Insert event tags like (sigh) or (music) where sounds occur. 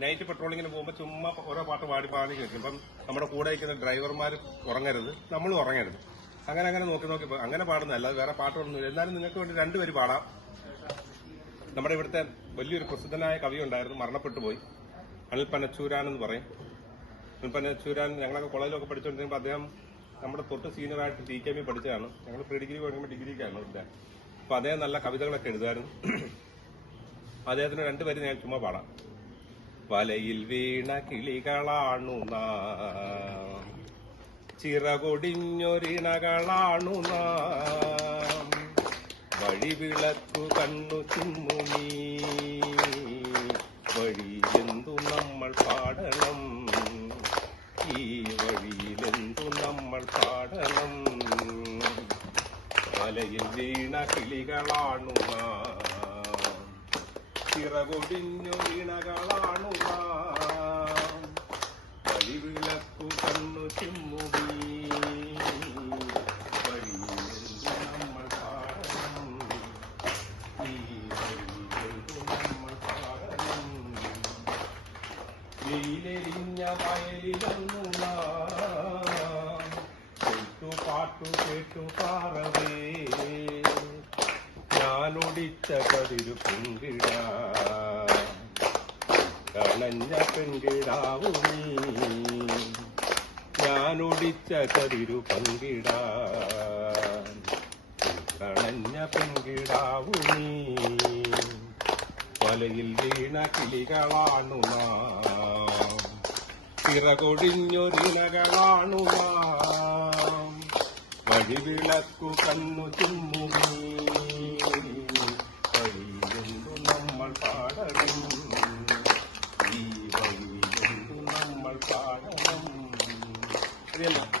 Night പെട്രോളിങ്ങിന് പോകുമ്പോൾ ചുമ്മാ ഓരോ പാട്ട് പാടി പാടി കേൾക്കും. ഇപ്പം നമ്മുടെ കൂടെ ഇരിക്കുന്ന ഡ്രൈവർമാർ ഉറങ്ങരുത്. നമ്മളും ഉറങ്ങരുത്. അങ്ങനെ അങ്ങനെ നോക്കി നോക്കി അങ്ങനെ പാടുന്നതല്ല വേറെ പാട്ടൊന്നുമില്ല എന്നാലും നിങ്ങൾക്ക് വേണ്ടി രണ്ടുപേര് പാടാം. നമ്മുടെ ഇവിടുത്തെ വലിയൊരു പ്രസിദ്ധനായ കവി ഉണ്ടായിരുന്നു. മരണപ്പെട്ടു പോയി. അനിൽ പനച്ചൂരാൻ എന്ന് പറയും. അനിൽ പനച്ചൂരാൻ ഞങ്ങളൊക്കെ കോളേജിലൊക്കെ പഠിച്ചുകൊണ്ടിരുമ്പോൾ അദ്ദേഹം നമ്മുടെ തൊട്ട് സീനിയറായിട്ട് ടി കെ ബി പഠിച്ചതാണ്. ഞങ്ങൾ പ്രീ ഡിഗ്രി പഠിക്കുമ്പോൾ ഡിഗ്രിക്കാണ് ഇവിടെ. അപ്പോൾ അദ്ദേഹം നല്ല കവിതകളൊക്കെ എഴുതായിരുന്നു. (clears throat) അദ്ദേഹത്തിന് രണ്ടുപേരും ഞാൻ ചുമ്മാ പാടാം. വലയിൽ വീണ കിളികളാണു ചിറകൊടിഞ്ഞൊരിണകളാണു വഴിവിളക്കു കണ്ണു ചുമ്മുനീ വഴിയിലെന്തു നമ്മൾ പാടണം? ഈ വഴിയിലെന്തു നമ്മൾ പാടണം? വലയിൽ വീണ കിളികളാണു നാം. ചിറകൊടിഞ്ഞു വീണകളാണു കണ്ണു ചിമ്മുകി വഴിയിലെന്തു നമ്മൾ ഈ നമ്മൾ പാട്ടു കേട്ടു പാറവേ. കതിരു പെൺകിട. കണഞ്ഞ പെങ്കിടാവു നീ. ഞാനൊടിച്ച കതിരു പങ്കിട കണഞ്ഞ പെങ്കിടാവു നീ. വലയിൽ വീണ കിളികളാണു നാം. വഴിവിളക്കു കണ്ണു ചുമ്മുകി ഈ വഴിയിലെന്തു നമ്മൾ പാടണം